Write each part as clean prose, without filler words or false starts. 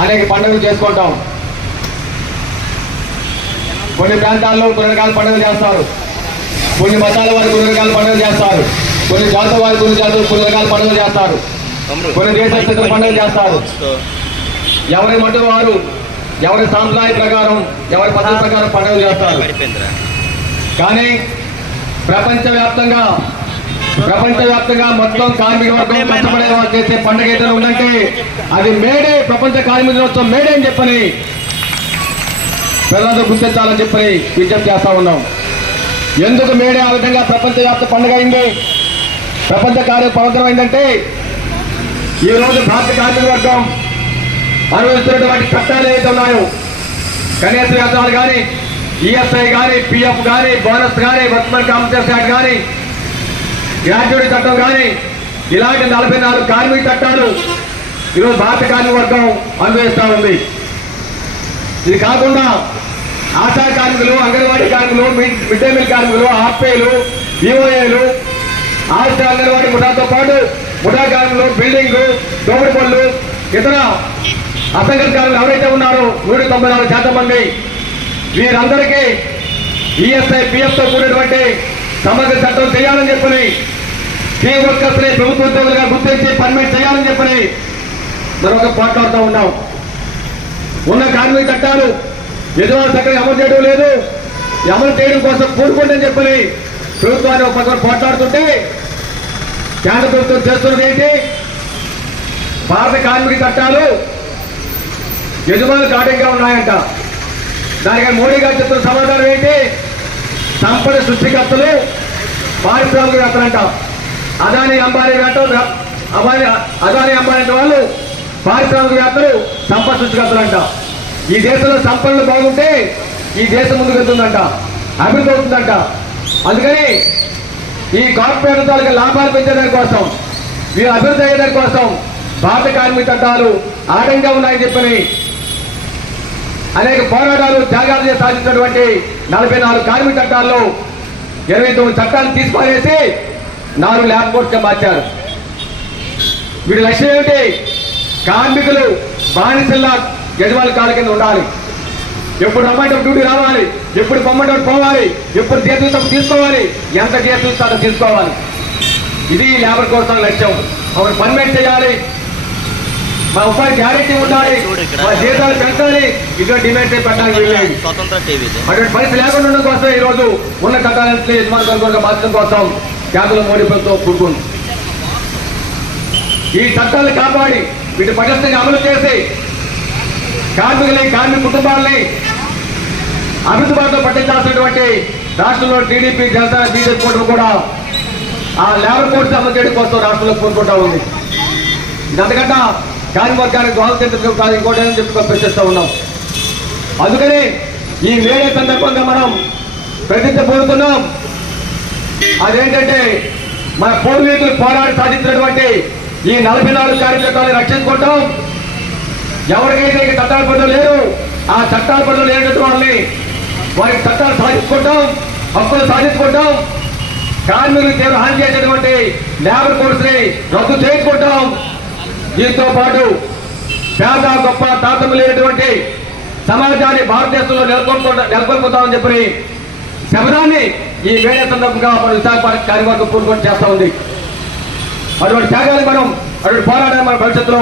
అనేక పండుగలు చేసుకుంటాం. కొన్ని ప్రాంతాల్లో కొన్ని రకాల పండుగలు చేస్తారు, కొన్ని మతాల వారు కొన్ని రకాల పండుగలు చేస్తారు, కొన్ని జాతుల వారు కొన్ని రకాల పండుగలు చేస్తారు, కొన్ని దేశస్థితుల పండుగలు చేస్తారు. ఎవరి మటు వారు ఎవరి సాంప్రదాయ ప్రకారం ఎవరి పద్ధతి ప్రకారం పండుగలు చేస్తారు. కానీ ప్రపంచవ్యాప్తంగా మొత్తం కార్మిక వర్గం కష్టపడే వాళ్ళు చేసే పండుగ ఏదైనా ఉందంటే అది మేడే, ప్రపంచ కార్మిక దినోత్సవం మేడే అని చెప్పని ప్రజలందరూ గుర్తించాలని చెప్పని విజ్ఞప్తి చేస్తా ఉన్నాం. ఎందుకు మేడే ఆ విధంగా ప్రపంచవ్యాప్త పండుగ అయింది, ప్రపంచ పవిత్రం అయిందంటే ఈరోజు భారత కార్మిక వర్గం అనుభవిస్తున్నటువంటి చట్టాలు ఏదైతే ఉన్నాయో, కనీస వేతనాలు కానీ, ఈఎస్ఐ కానీ, పిఎఫ్ కానీ, బోనస్ కానీ, వర్క్మెన్ కాంపెన్సేషన్ యాక్ట్ కానీ, గ్రాడ్యుయేట్ చట్టం కానీ, ఇలాంటి 44 కార్మిక చట్టాలు ఈరోజు భారత కార్మిక వర్గం అనుభవిస్తూ ఉంది. ఇది కాకుండా ఆశా కార్మికులు, అంగన్వాడీ కార్మికులు, మిడ్ డే మీల్ కార్మికులు, ఆర్పీలు, ఈఓఏలు, ఆశా అంగన్వాడీ ముఠాతో పాటు ముఠా కార్మికులు, బిల్డింగ్లు, దోపిడి పనులు, ఇతర అసంఘటిత కార్మికులు ఎవరైతే ఉన్నారో 194% మంది, వీరందరికీ ఈఎస్ఐ పిఎఫ్తో కూడినటువంటి సమగ్ర చట్టం చేయాలని చెప్పని, కీ వర్కర్స్ ని ప్రభుత్వ ఉద్యోగులుగా గుర్తించి పర్మిట్ చేయాలని చెప్పని మరొక పోట్లాడుతూ ఉన్నాం. ఉన్న కార్మిక చట్టాలు యజమాని చట్టం అమలు చేయడం లేదు, అమలు చేయడం కోసం పూనుకుంటని చెప్పని ప్రభుత్వాన్ని ఒక పక్కన పోట్లాడుతుంటే కేంద్ర ప్రభుత్వం చేస్తున్నది ఏంటి? భారత కార్మిక చట్టాలు యజమానులకు ఆటంకంగా ఉన్నాయంట. దానికి మోడీ గారు చెప్తున్న సమాధానం ఏంటి? సంపద సృష్టికర్తలు పారిశ్రామికవేత్తలంట. అదానీ అంబానీ వాళ్ళు పారిశ్రామికవేత్తలు సంపద సృష్టికర్తలంట. ఈ దేశంలో సంపదలు బాగుంటే ఈ దేశం ముందుకు వెళ్తుందంట, అభివృద్ధి అవుతుందంట. అందుకని ఈ కార్పొరేట్ తాలూకా లాభాలు పెంచేదాని కోసం, వీరు అభివృద్ధి అయ్యేదాని కోసం భారత కార్మిక చట్టాలు ఆటంకంగా ఉన్నాయని చెప్పని అనేక పోరాటాలు, త్యాగాలు చేసి సాధించినటువంటి 44 కార్మిక చట్టాల్లో 29 చట్టాలు తీసుకునేసి 4 ల్యాబ్ కోర్టుగా మార్చారు. వీడి లక్ష్యం ఏమిటి? కార్మికులు బానిసల్లా యజమాని కాళ్ళ కింద ఉండాలి, ఎప్పుడు రమ్మంటే డ్యూటీ రావాలి, ఎప్పుడు పొమ్మంటే పోవాలి, ఎప్పుడు జీతం తీసుకోవాలి, ఎంత జీతం తీసుకోవాలి. ఇది లేబర్ కోర్టు లక్ష్యం. అవన్నీ పర్మిట్ చేయాలి, మా ఉపాధి గ్యారెంటీ ఉండాలి, మా జీతాలు పెంచాలి, ఇటువంటి డిమాండ్ పెట్టడానికి వెళ్ళేది. అటువంటి పరిస్థితి లేకుండా ఉండడం కోసం ఈ రోజు ఉన్న చట్టాలని యజమాని వర్గంగా మార్చడం కోసం కేంద్రంలో మోడీ ప్రభుత్వం కూడుకుంది. ఈ చట్టాలను కాపాడి వీటి పటిష్టంగా అమలు చేసి కార్మికుల్ని, కార్మిక కుటుంబాలని అభివృద్ధి బాటలో పట్టించాల్సినటువంటి రాష్ట్రంలో టీడీపీ, జనతా, బీజేపీ కూటమి కూడా ఆ లేబర్ కోడ్స్ అమలు చేయడం కోసం రాష్ట్రంలో కోరుకుంటా ఉంది. అంతకంటే కార్మిక వర్గానికి దోహదం ఇంకోటి చెప్పి ప్రశ్నిస్తూ ఉన్నాం. అందుకని ఈ మేడే సందర్భంగా మనం ప్రతిజ్ఞ పొందుతున్నాం. అదేంటంటే మన పూర్వీకులు పోరాడి సాధించినటువంటి ఈ 44 కార్మిక చట్టాలను రక్షించుకుంటాం. ఎవరికైతే చట్టాల పనులు లేరు, ఆ చట్టాల పనులు లేనటువంటి వాళ్ళని వారికి చట్టాలు సాధించుకుంటాం, హక్కులు సాధించుకుంటాం. కార్మికులకు తీవ్ర హాని చేసేటువంటి లేబర్ కోడ్స్ ని రద్దు చేసుకుంటాం. దీంతో పాటు పేద గొప్ప తాతలు లేనటువంటి సమాజాన్ని భారతదేశంలో నెలకొల్పుతామని చెప్పి శబదాన్ని ఈ మేడే సందర్భంగా మన విశాఖపట్నం కార్యవర్గం పూర్తి చేస్తా ఉంది. అటువంటి త్యాగాలు మనం, అటువంటి పోరాటాన్ని మన భవిష్యత్తులో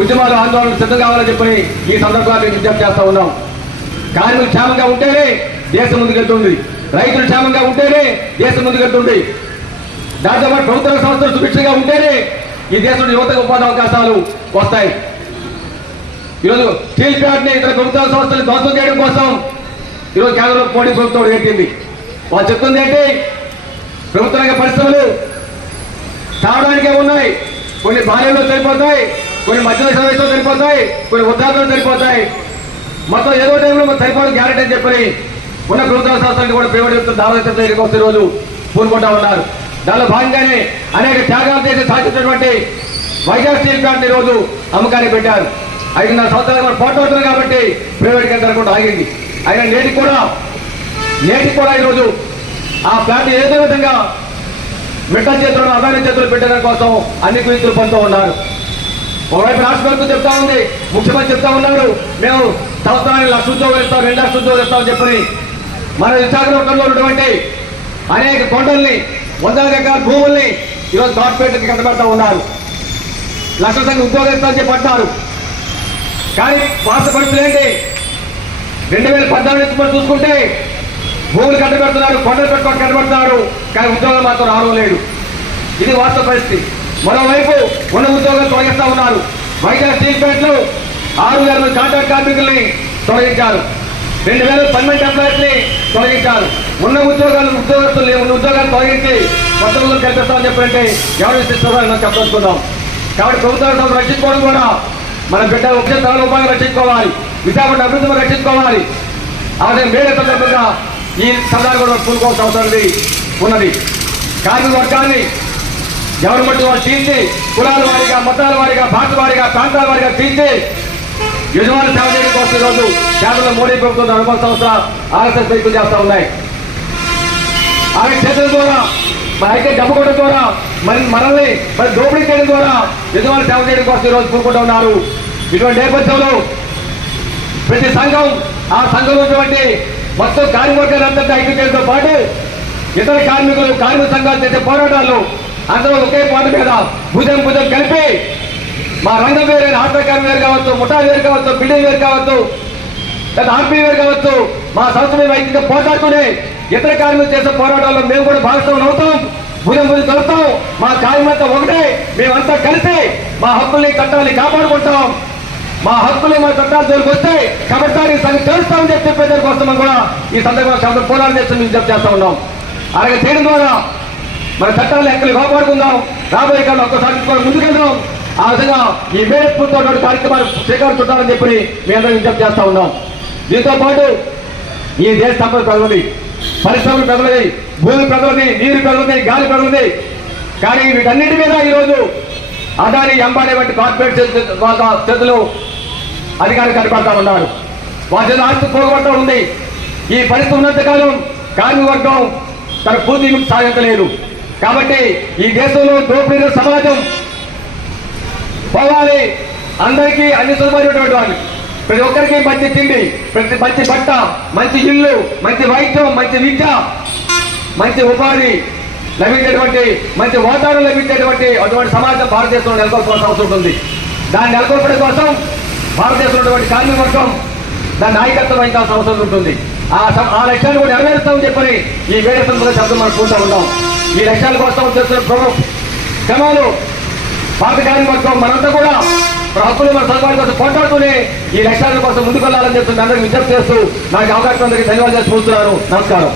ఉద్యమాలు, ఆందోళనలు సిద్ధం కావాలని చెప్పి ఈ సందర్భంగా విజ్ఞప్తి చేస్తా ఉన్నాం. కార్మికులు క్షేమంగా ఉంటేనే దేశం ముందుకెళ్తుంది, రైతులు క్షేమంగా ఉంటేనే దేశం ముందుకెళ్తుంది. దాంతో పాటు ప్రభుత్వ సంస్థలు సుభిక్షంగా ఉంటేనే ఈ దేశంలో యువతకు ఉపాధి అవకాశాలు వస్తాయి. ఈరోజు స్టీల్ ప్లాంట్ ని, ఇతర ప్రభుత్వ సంస్థలు ధ్వంసం చేయడం కోసం ఈరోజు కేంద్రంలో మోడీ ప్రభుత్వం పెట్టింది. వాళ్ళు చెప్తుంది ఏంటి? ప్రభుత్వ రంగ పరిశ్రమలు తాగడానికే ఉన్నాయి, కొన్ని బాల్యంలో సరిపోతాయి, కొన్ని మధ్య వయసులో సరిపోతాయి, కొన్ని వృద్ధాప్యంలో సరిపోతాయి, మొత్తం ఏదో టైంలో సరిపోవడం గ్యారెంటీ అని చెప్పి ఉన్న ప్రభుత్వ సంస్థలను కూడా ప్రైవేట్ దాదాపు ఈరోజు పూనుకుంటా ఉన్నారు. దానిలో భాగంగానే అనేక త్యాగాలు చేసి సాధించినటువంటి వైజాగ్ స్టీల్ ప్లాంట్ ఈ రోజు అమ్మకానికి పెట్టారు. 5.5 సంవత్సరాలు మనం పోట్లాడుతున్నాం కాబట్టి ప్రైవేట్ కింద కూడా ఆగింది. అయినా నేటికి కూడా ఈరోజు ఆ ప్లాంట్ ఏదో విధంగా మిట్ట చేతులను అదాని చేతులు పెట్టడం కోసం అన్ని కుయుక్తులు పొందుతూ ఉన్నారు. ఒకవైపు రాష్ట్ర ప్రభుత్వం చెప్తా ఉంది, ముఖ్యమంత్రి చెప్తా ఉన్నారు, మేము సంవత్సరానికి 1,00,000 ఉద్యోగాలు ఇస్తాం, 2,00,000 ఉద్యోగాలు ఇస్తామని చెప్పని మన విశాఖపట్నంలో ఉన్నటువంటి అనేక కొండల్ని, వందల ఎకరాల భూముల్ని ఈరోజు కార్పొరేట్కి కట్టబెడతా ఉన్నారు. లక్షల సంఖ్య ఉద్యోగాలు ఇస్తామని చెప్పి అంటారు. కానీ వాస్తవ పరిస్థితులు ఏంటి? 2014 నుంచి మనం చూసుకుంటే భూములు కట్టబెడుతున్నారు, కొండలు పెట్టుకొని కట్టబెడుతున్నారు, కానీ ఉద్యోగాలు మాత్రం రావడం లేదు. ఇది వాస్తవ పరిస్థితి. మరోవైపు ఉన్న ఉద్యోగాలు తొలగిస్తా ఉన్నారు. వైజాగ్ స్టీల్ ప్లాంట్ లో 6,000 మంది కాంట్రాక్ట్ కార్మికుల్ని తొలగించారు, 2,000 పర్మనెంట్ ఎంప్లాయీస్ ని తొలగించారు. ఉన్న ఉద్యోగాలు తొలగించి కొత్త ఉద్యోగాలు కల్పిస్తామని చెప్పారంటే ఎవరు ఇస్తారో మనం చెప్పదలుచుకుందాం. కాబట్టి ప్రభుత్వాన్ని రక్షించుకోవడం కూడా మన బిడ్డ ఉద్యోగ తరాల ఉపాధి రక్షించుకోవాలి, విశాఖపట్నం అభివృద్ధి మనం రక్షించుకోవాలి. అలాగే వేరే సందర్భంగా ఈ సరదాలు కూడా పూనుకోవాల్సిన అవసరం ఉన్నది. కార్మిక వర్గాన్ని ఎవరి మట్టి వాళ్ళు తీర్చి కులాల వారిగా, మతాల వారిగా, భాష వారిగా, ప్రాంతాల వారిగా తీర్చి యజమాని సేవ చేయడం కోసం ఈరోజు కేంద్రంలో మోడీ ప్రభుత్వం అనుభవ సంస్థ ఆర్ఎస్ఎస్ ప్రయత్నం చేస్తూ ఉన్నాయి. ఆమె చేతుల ద్వారా అయితే డబ్బు కొట్టడం ద్వారా మనల్ని దోపిడీ చేయడం ద్వారా యజమాని సేవ చేయడం కోసం ఈరోజు పూనుకుంటూ ఉన్నారు. ఇటువంటి నేపథ్యంలో ప్రతి సంఘం, ఆ సంఘంలో ఉన్నటువంటి మొత్తం కార్మికులంతా ఐక్యతతో పాటు ఇతర కార్మికులు, కార్మిక సంఘాలు చేసే పోరాటాలు అందరూ ఒకే పాట మీద భుజం కలిపి మా రంగం వేరే, ఆటో కార్మిక వేరు కావచ్చు, ముఠా వేరు కావచ్చు, బిల్డింగ్ వేరు కావచ్చు, లేదా ఆర్పీ వేరు కావచ్చు, మా సంస్థ మీద ఐక్యంగా పోరాడుతూనే ఇతర కార్మికులు చేసే పోరాటాల్లో మేము కూడా భాగస్వాములు అవుతాం, భుజం కలుపుతాం. మా కార్యమంతా ఒకటే, మేమంతా కలిసి మా హక్కుల్ని, చట్టాలని కాపాడుకుంటాం. మా హక్కులు, మా చట్టాలు జోలికి వస్తే కాబట్టి సంగతి తెలుస్తామని చెప్పేదాని కోసం కూడా ఈ సందర్భంగా పోరాటం చేసి విజ్ఞప్తి చేస్తా ఉన్నాం. అలాగే చేయడం ద్వారా మన చట్టాలను ఎక్కలు కాపాడుకుందాం, రాబోయే కాలంలో ఒక్కసారి ముందుకెళ్దాం. ఆ విధంగా ఈ మేరస్ఫూర్తితో కార్యక్రమాలు శ్రీకారం చుట్టాలని చెప్పి మీ అందరూ విజ్ఞప్తి చేస్తా ఉన్నాం. దీంతో పాటు ఈ దేశ సంపద ప్రజలది, పరిశ్రమలు ప్రజలది, భూమి ప్రజలది, నీరు ప్రజలది, గాలి ప్రజలది. కానీ వీటన్నిటి మీద ఈరోజు అదాని, అంబానీ వంటి కార్పొరేట్ చేతులు అధికారులు కనపడతా ఉన్నారు. వారి చేతులు ఆస్తి పోగొట్టడం ఉంది. ఈ పరిస్థితి ఉన్నంతకాలం కార్మిక వర్గం తన పూర్తి సాధించలేదు. కాబట్టి ఈ దేశంలో దోపిడీ సమాజం పోవాలి. అందరికీ అన్ని సౌకర్యమైనటువంటి వాళ్ళు, ప్రతి ఒక్కరికి మంచి తిండి, మంచి బట్ట, మంచి ఇల్లు, మంచి వైద్యం, మంచి విద్య, మంచి ఉపాధి లభించేటువంటి, మంచి వాతావరణం లభించేటువంటి అటువంటి సమాజం భారతదేశంలో నెలకొల్పాల్సిన అవసరం ఉంటుంది. దాన్ని నెలకొల్పడం కోసం భారతదేశంలో ఉన్నటువంటి కార్మిక వర్గం దాన్ని నాయకత్వం వహించాల్సిన అవసరం ఉంటుంది. ఆ లక్ష్యాన్ని కూడా నెరవేరుస్తామని చెప్పని ఈ వేరే సంస్థల శబ్దం మనం చూస్తూ ఉన్నాం. ఈ లక్ష్యాల కోసం చేస్తున్న క్రమాలు భారత కార్మిక వర్గం మనంతా కూడా హక్కులు, మన సౌకర్యాల కోసం పోరాడుతూనే ఈ లక్ష్యాల కోసం ముందుకు వెళ్ళాలని చెప్తుంది. అందరికీ విజ్ఞప్తి చేస్తూ నాకు అవకాశం అందరికీ ధన్యవాదాలు చేసుకుంటున్నాను. నమస్కారం.